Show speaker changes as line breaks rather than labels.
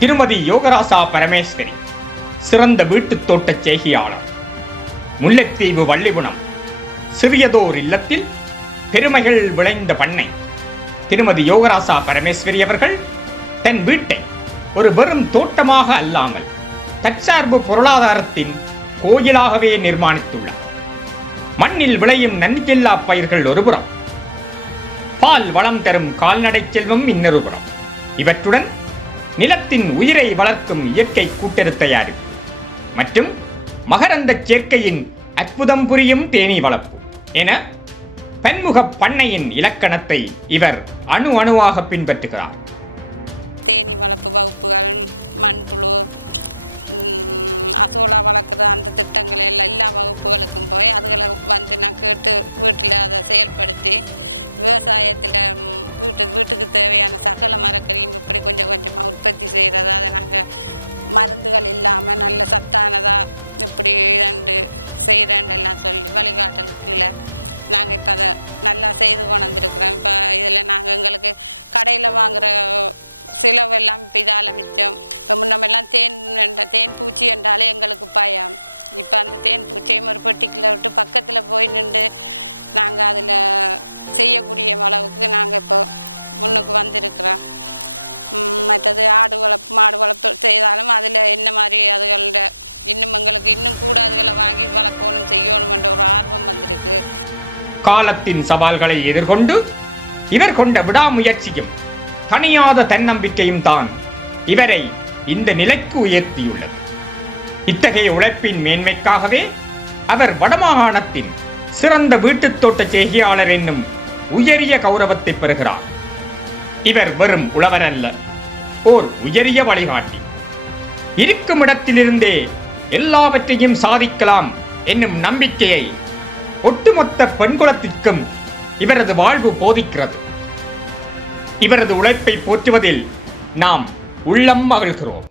திருமதி யோகராசா பரமேஸ்வரி சிறந்த வீட்டுத் தோட்டச் செய்கையாளர் முல்லைத்தீவு வள்ளிகுணம் சிறியதோர் இல்லத்தில் பெருமைகள் விளைந்த பண்ணை. திருமதி யோகராசா பரமேஸ்வரி அவர்கள் தன் வீட்டை ஒரு வெறும் தோட்டமாக அல்லாமல் தற்சார்பு பொருளாதாரத்தின் கோயிலாகவே நிர்மாணித்துள்ளார். மண்ணில் விளையும் நன்கில்லா பயிர்கள் ஒருபுறம் பால் வளம் தரும் கால்நடை செல்வம் இன்னொருபுறம். இவற்றுடன் நிலத்தின் உயிரை வளர்க்கும் இயற்கை கூட்டெரு மற்றும் மகரந்த சேர்க்கையின் அற்புதம் புரியும் தேனீ வளர்ப்பு என பன்முக பண்ணையின் இலக்கணத்தை இவர் அணு அணுவாக பின்பற்றுகிறார்.
தேனி வளர்ப்பு வகுப்புகள் மண்புழு அசோலா வளர்க்குற அந்த திட்டங்கள் எல்லாம் எல்லா வகுப்புகளுக்கும் போய் அதுகளை வந்து நான் கேட்டு வீட்டில் அதை செயல்படுத்தி விவசாயத்தில் வீட்டு வீட்டுக்கு தேவையான சகல மரக்கறியும் இப்படி கொஞ்சம் கொஞ்சமாக உற்பத்தி செய்கிறது அதை நாங்கள் மருந்துகள் இல்லாமல் நல்ல சத்தானதாக இப்படி ரெண்டு செய்கிறேன் எல்லாம் சொல்லி வழிகாட்டலுக்கு கீழே நாங்கள் இப்போ அதை நல்லா செய்து கொண்டு வந்திருக்கிறோம். இப்போ இதில் நாங்கள் எங்களுக்கு கடையில் வாங்குகிற செலவெல்லாம் இப்போ இதால் மிச்சம். இப்போ முன்னமெல்லாம் தேன் என்ற தேன் பூச்சி என்றாலே எங்களுக்கு பயம். இப்போ அந்த தேன் பூச்சியும் ஒரு பெட்டிக்கில் விட்டு பக்கத்தில் போய் நின்று நாங்கள் அதில் செய்யக்கூடிய அளவுக்கு நாங்கள் இப்போ முன்னுக்கு வந்திருக்கிறோம். மற்றது ஆடு வளர்ப்பு மாடு வளர்ப்பு செய்தாலும் அதில் என்ன மாதிரி அதுகளோட இன்னும் எங்களுக்கு இன்னும் கூட அதுகளை வாங்கி வளர்க்கணும் செய்யணுமென்ற ஒரு ஆர்வம் வந்திருக்கு.
காலத்தின் சவால்களை எதிர்கொண்டு இவர் கொண்ட விடாமுயற்சியும் தனியாத தன்னம்பிக்கையும் தான் இவரை இந்த நிலைக்கு உயர்த்தியுள்ளது. இத்தகைய உழைப்பின் மேன்மைக்காகவே அவர் வடமாகாணத்தின் சிறந்த வீட்டுத் தோட்ட செய்கையாளர் என்னும் உயரிய கௌரவத்தை பெறுகிறார். இவர் வெறும் உழவர் அல்ல ஓர் உயரிய வழிகாட்டி. இருக்கும் இடத்திலிருந்தே எல்லாவற்றையும் சாதிக்கலாம் என்னும் நம்பிக்கையை ஒட்டுமொத்த பெண்குலத்திற்கும் இவரது வாழ்வு போதிக்கிறது. இவரது உழைப்பை போற்றுவதில் நாம் உள்ளம் மகிழ்கிறோம்.